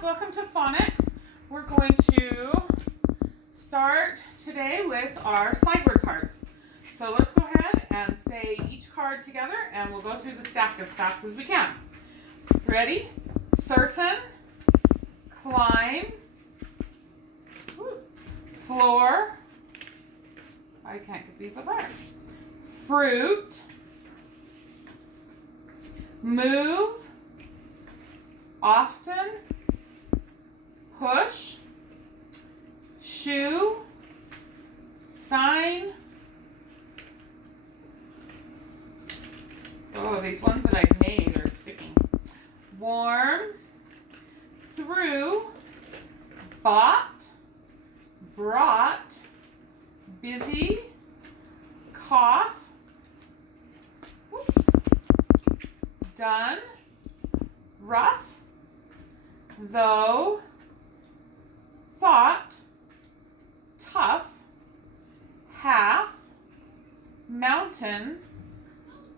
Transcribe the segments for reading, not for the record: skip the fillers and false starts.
class, welcome to Phonics. We're going to start today with our sight word cards. So let's go ahead and say each card together and we'll go through the stack as fast as we can. Ready? Certain, climb, floor, I can't get these apart, fruit, move, often, push, shoe, sign. Oh, these ones that I've made are sticking. Warm, through, bought, brought, busy, cough, done, rough, though, thought, tough, half, mountain,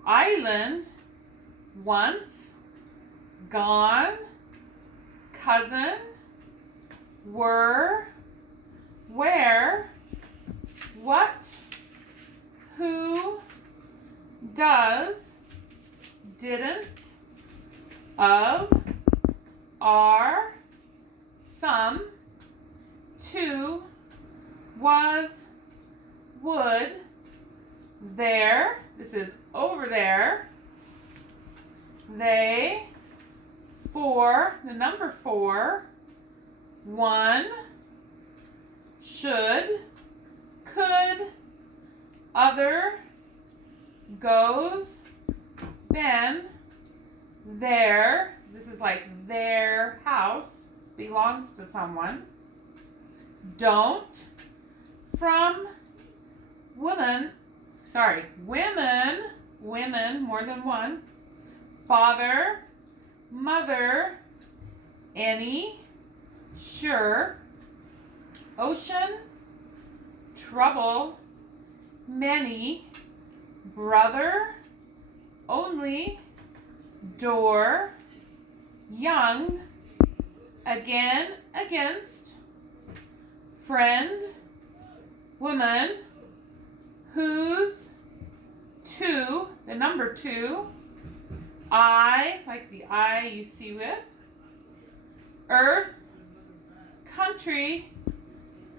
island, once, gone, cousin, were, where, what, who, does, didn't, of, are, some, to, was, would, there, this is over there, they, for, the number 4, one, should, could, other, goes, been, their, this is like their house, belongs to someone, don't, from, women, more than one, father, mother, any, sure, ocean, trouble, many, brother, only, door, young, again, against, friend, woman, whose, two, the number 2, I, like the I you see with, earth, country,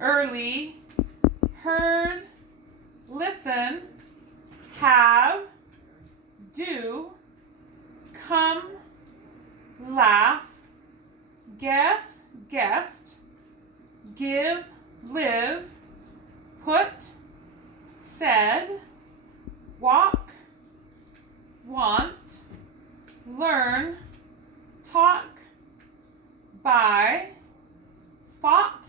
early, heard, listen, have, do, come, laugh, guess, guessed, give, live, put, said, walk, want, learn, talk, buy, fought,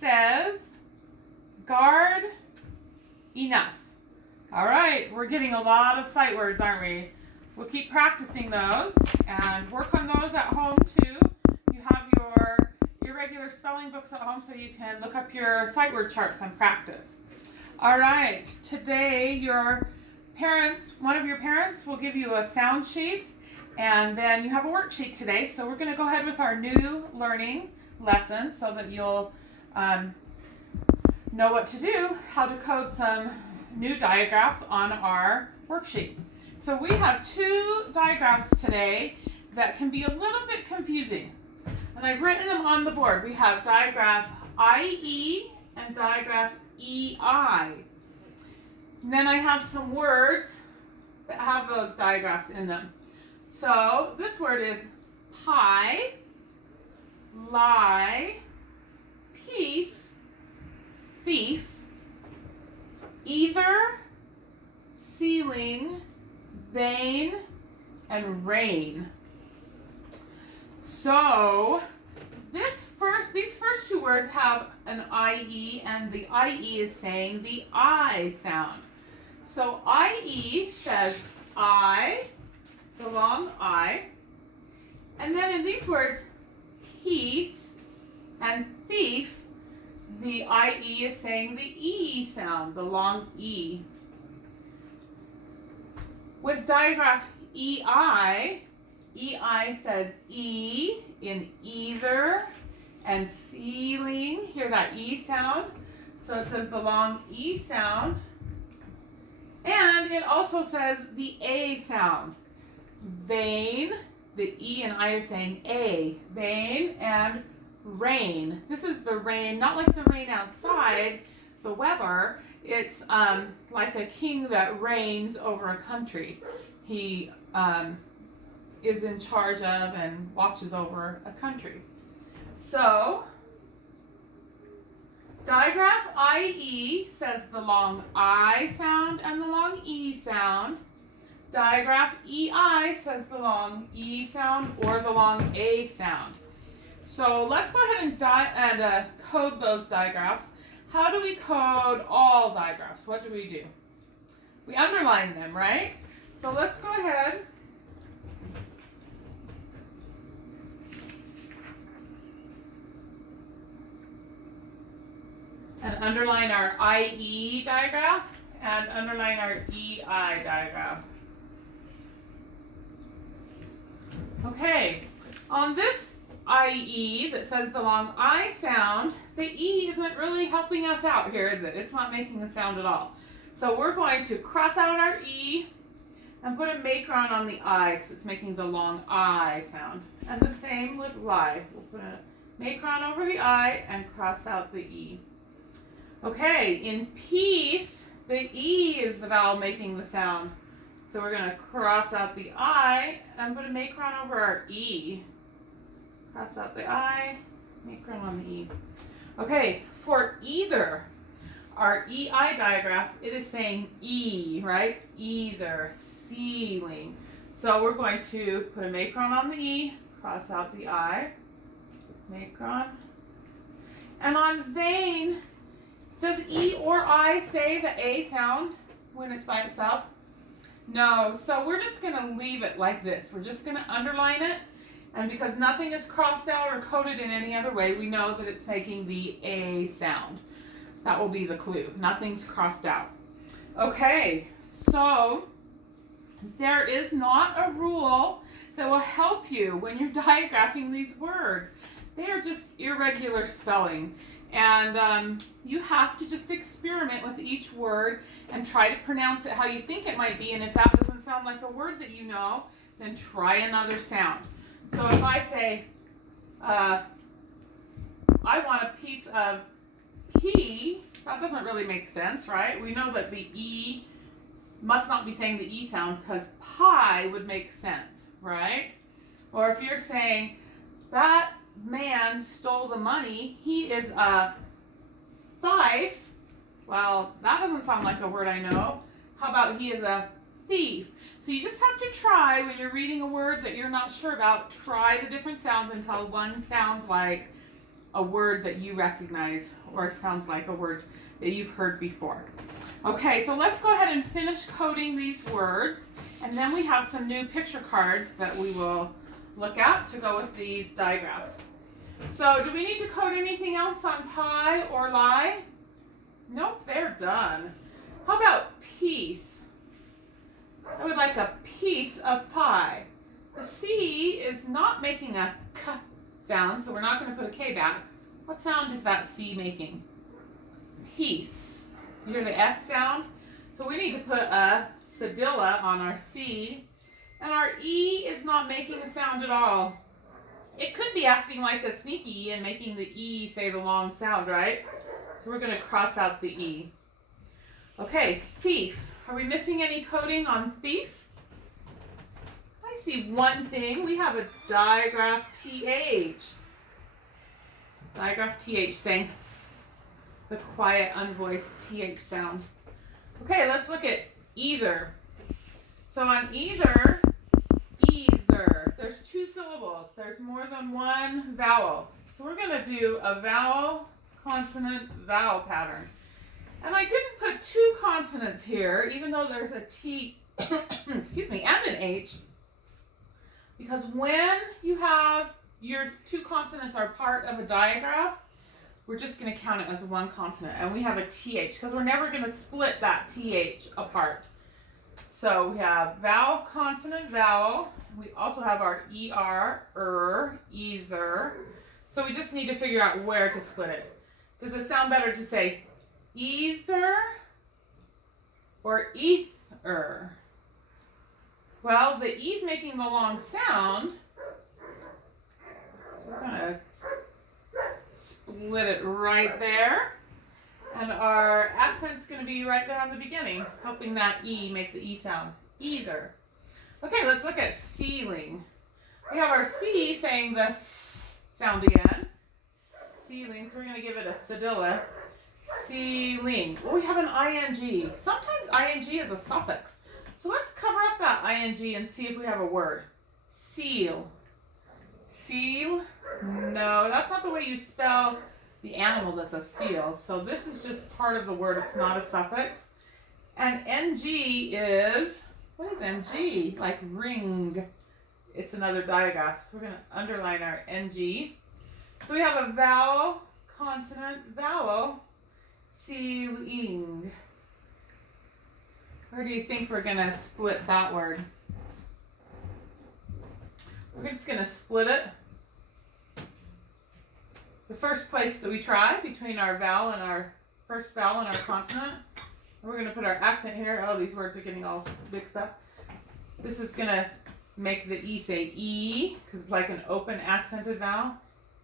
says, guard, enough. All right, we're getting a lot of sight words, aren't we? We'll keep practicing those and work on those at home too. You have your irregular spelling books at home so you can look up your sight word charts and practice. All right, today one of your parents will give you a sound sheet and then you have a worksheet today. So we're going to go ahead with our new learning lesson so that you'll know what to do, how to code some new diagraphs on our worksheet. So we have 2 diagraphs today that can be a little bit confusing. And I've written them on the board. We have diagraph IE and diagraph EI. And then I have some words that have those diagraphs in them. So this word is pie, lie, peace, thief, either, ceiling, vein, and rain. So these first 2 words have an IE, and the IE is saying the I sound. So IE says I, the long I, and then in these words, peace and thief, the IE is saying the E sound, the long E. With diagraph EI, EI says E in either and ceiling. Hear that E sound? So it says the long E sound. And it also says the A sound. Vein, the E and I are saying A. Vein and rain. This is the rain, not like the rain outside, the weather. It's like a king that reigns over a country. He is in charge of and watches over a country. So, digraph IE says the long I sound and the long E sound. Digraph EI says the long E sound or the long A sound. So let's go ahead and code those digraphs. How do we code all digraphs? What do we do? We underline them, right? So let's go ahead and underline our IE digraph and underline our EI digraph. Okay, on this IE that says the long I sound, the E isn't really helping us out here, is it? It's not making a sound at all. So we're going to cross out our E and put a macron on the I because it's making the long I sound. And the same with lie. We'll put a macron over the I and cross out the E. Okay, in peace, the E is the vowel making the sound. So we're going to cross out the I and put a macron over our E. Cross out the I, macron on the E. Okay, for either, our EI digraph, it is saying E, right? Either, ceiling. So we're going to put a macron on the E, cross out the I, macron. And on vein, does E or I say the A sound when it's by itself? No, so we're just going to leave it like this. We're just going to underline it. And because nothing is crossed out or coded in any other way, we know that it's making the A sound. That will be the clue. Nothing's crossed out. Okay, so there is not a rule that will help you when you're digraphing these words. They are just irregular spelling. And you have to just experiment with each word and try to pronounce it how you think it might be. And if that doesn't sound like a word that you know, then try another sound. So if I say, I want a piece of pea, that doesn't really make sense, right? We know that the E must not be saying the E sound because pie would make sense, right? Or if you're saying, that man stole the money, he is a thief. Well, that doesn't sound like a word I know. How about he is a thief? So you just have to try when you're reading a word that you're not sure about, try the different sounds until one sounds like a word that you recognize or sounds like a word that you've heard before. Okay, so let's go ahead and finish coding these words, and then we have some new picture cards that we will look at to go with these digraphs. So do we need to code anything else on pie or lie? Nope, they're done. How about piece? I would like a piece of pie. The C is not making a K sound, so we're not going to put a K back. What sound is that C making? Piece. You hear the S sound? So we need to put a cedilla on our C. And our E is not making a sound at all. It could be acting like a sneaky E and making the E say the long sound, right? So we're going to cross out the E. Okay, thief. Are we missing any coding on thief? I see one thing. We have a digraph TH. Digraph TH saying the quiet, unvoiced TH sound. Okay, let's look at either. So on either, there's two syllables. There's more than one vowel. So we're going to do a vowel, consonant, vowel pattern. And I didn't put two consonants here, even though there's a T, excuse me, and an H. Because when you have your two consonants are part of a digraph, we're just going to count it as one consonant. And we have a TH, because we're never going to split that TH apart. So we have vowel, consonant, vowel. We also have our ER, either. So we just need to figure out where to split it. Does it sound better to say either or ether? Well, the E's making the long sound. So we're going to split it right there. And our accent's going to be right there on the beginning, helping that E make the E sound. Either. Okay, let's look at ceiling. We have our C saying the S sound again. Ceiling, so we're going to give it a cedilla. Ceiling. Well, we have an ing. Sometimes ing is a suffix. So let's cover up that ing and see if we have a word. Seal. Seal? No, that's not the way you spell the animal that's a seal. So this is just part of the word. It's not a suffix. And ng is, what is ng? Like ring. It's another digraph. So we're going to underline our ng. So we have a vowel, consonant, vowel, ceiling. Where do you think we're going to split that word? We're just going to split it. The first place that we try between our vowel and our first vowel and our consonant. We're going to put our accent here. Oh, these words are getting all mixed up. This is going to make the E say E, because it's like an open accented vowel.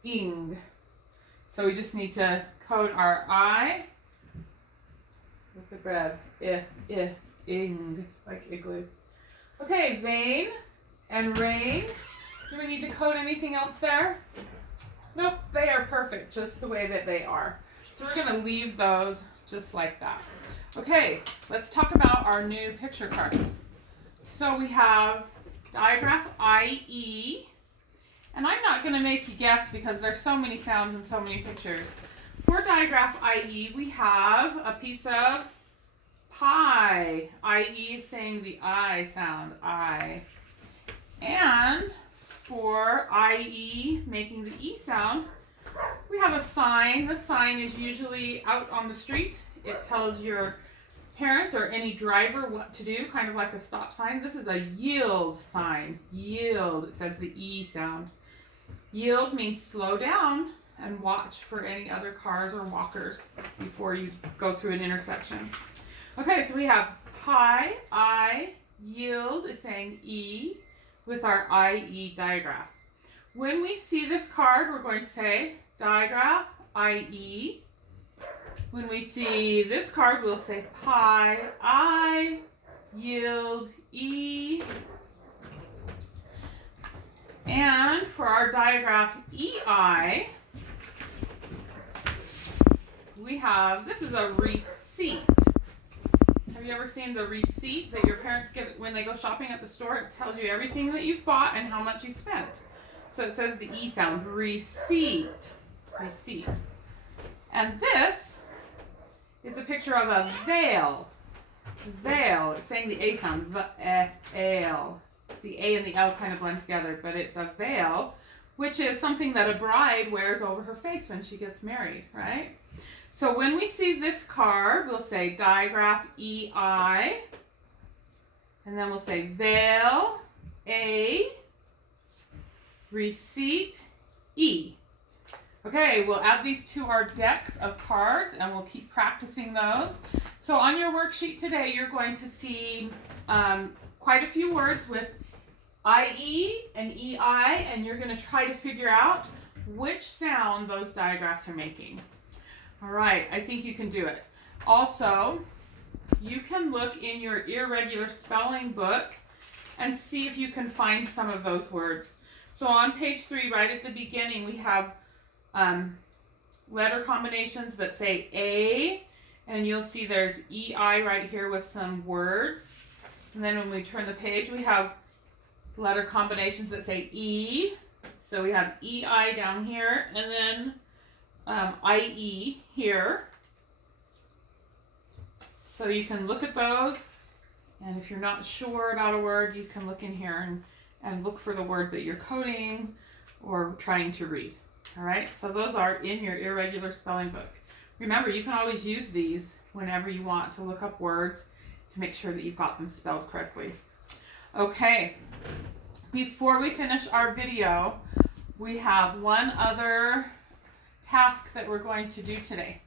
Ing. So we just need to code our I with the bread. Ing, like igloo. Okay, vein and rain. Do we need to code anything else there? Nope, they are perfect just the way that they are. So we're going to leave those just like that. Okay, let's talk about our new picture card. So we have digraph IE, and I'm not going to make you guess because there's so many sounds and so many pictures. For digraph IE, we have a piece of pie. IE is saying the I sound, I. And for IE making the E sound, we have a sign. The sign is usually out on the street. It tells your parents or any driver what to do, kind of like a stop sign. This is a yield sign. Yield. It says the E sound. Yield means slow down and watch for any other cars or walkers before you go through an intersection. Okay, so we have pie, I, yield is saying E with our IE digraph. When we see this card, we're going to say digraph, IE. When we see this card, we'll say pie, I, yield, E. And for our digraph EI, we have, this is a receipt. Have you ever seen the receipt that your parents get when they go shopping at the store? It tells you everything that you've bought and how much you spent. So it says the E sound, receipt, receipt. And this is a picture of a veil. Veil, it's saying the A sound, veil. The A and the L kind of blend together, but it's a veil, which is something that a bride wears over her face when she gets married, right? So when we see this card, we'll say digraph EI, and then we'll say veil, A, receipt, E. Okay, we'll add these to our decks of cards and we'll keep practicing those. So on your worksheet today, you're going to see quite a few words with IE and EI, and you're going to try to figure out which sound those digraphs are making. All right, I think you can do it. Also, you can look in your irregular spelling book and see if you can find some of those words. So on page 3, right at the beginning, we have letter combinations that say A, and you'll see there's EI right here with some words. And then when we turn the page, we have letter combinations that say E. So we have EI down here, and then IE here. So you can look at those, and if you're not sure about a word, you can look in here and look for the word that you're coding or trying to read. All right, so those are in your irregular spelling book. Remember, you can always use these whenever you want to look up words to make sure that you've got them spelled correctly. Okay, before we finish our video, we have one other task that we're going to do today.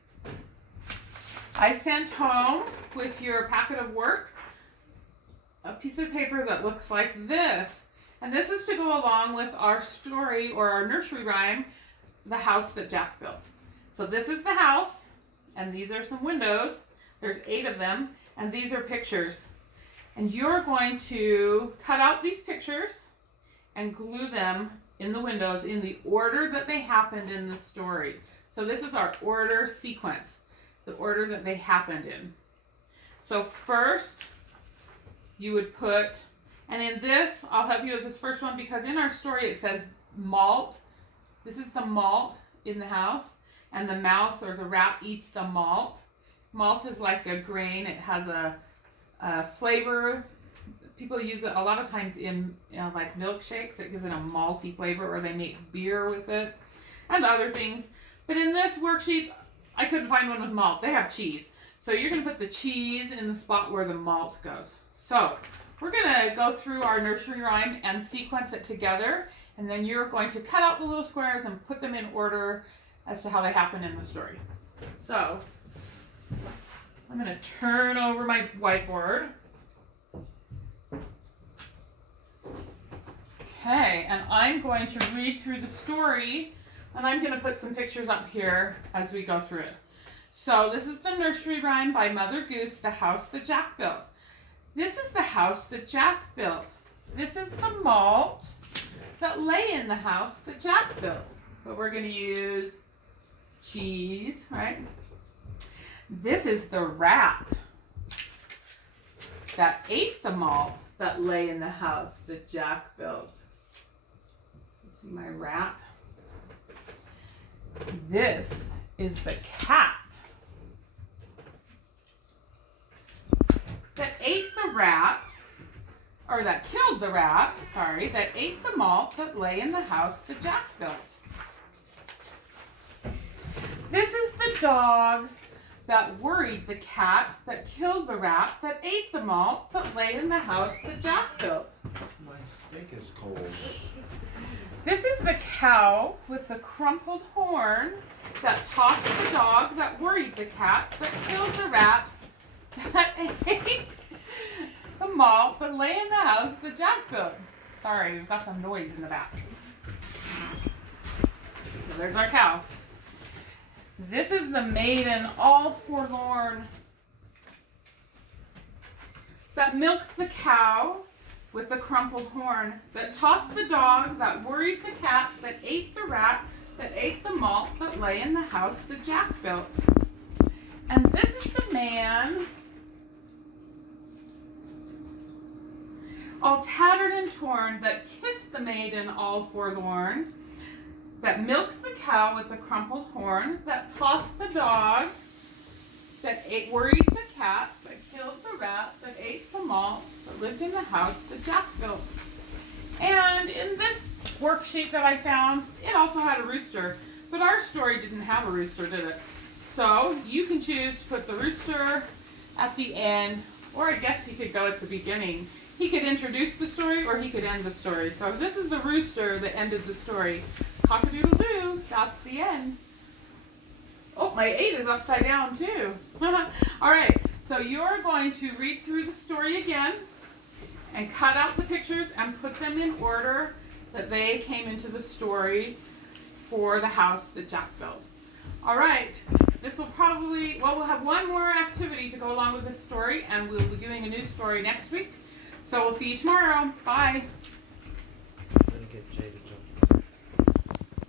I sent home with your packet of work a piece of paper that looks like this. And this is to go along with our story or our nursery rhyme, The House That Jack Built. So this is the house, and these are some windows. There's 8 of them, and these are pictures. And you're going to cut out these pictures and glue them in the windows in the order that they happened in the story. So this is our order sequence, the order that they happened in. So first, you would put, and in this, I'll help you with this first one because in our story it says malt. This is the malt in the house, and the mouse or the rat eats the malt. Malt is like a grain. It has a flavor. People use it a lot of times in like milkshakes. It gives it a malty flavor, or they make beer with it and other things. But in this worksheet, I couldn't find one with malt. They have cheese. So you're going to put the cheese in the spot where the malt goes. So we're going to go through our nursery rhyme and sequence it together. And then you're going to cut out the little squares and put them in order as to how they happen in the story. So I'm going to turn over my whiteboard. Okay, and I'm going to read through the story, and I'm going to put some pictures up here as we go through it. So this is the nursery rhyme by Mother Goose, The House That Jack Built. This is the house that Jack built. This is the malt that lay in the house that Jack built. But we're going to use cheese, right? This is the rat that ate the malt that lay in the house that Jack built. You see my rat? This is the cat that ate the rat, or that killed the rat, sorry, that ate the malt that lay in the house that Jack built. This is the dog that worried the cat that killed the rat that ate the malt that lay in the house that Jack built. My steak is cold. This is the cow with the crumpled horn that tossed the dog that worried the cat that killed the rat that ate the malt that lay in the house that Jack built. Sorry, we've got some noise in the back. So there's our cow. This is the maiden all forlorn that milked the cow with the crumpled horn, that tossed the dog, that worried the cat, that ate the rat, that ate the malt that lay in the house that Jack built. And this is the man all tattered and torn that kissed the maiden all forlorn, that milked the cow with the crumpled horn, that tossed the dog, that worried the cat, that killed the rat, that ate the malt, that lived in the house that Jack built. And in this worksheet that I found, it also had a rooster, but our story didn't have a rooster, did it? So you can choose to put the rooster at the end, or I guess he could go at the beginning. He could introduce the story, or he could end the story. So this is the rooster that ended the story. Cock-a-doodle-doo, that's the end. Oh, my 8 is upside down too. All right, so you're going to read through the story again and cut out the pictures and put them in order that they came into the story for the house that Jack built. All right, this will probably, well, we'll have one more activity to go along with this story, and we'll be doing a new story next week. So we'll see you tomorrow. Bye. I'm going to get Jay to jump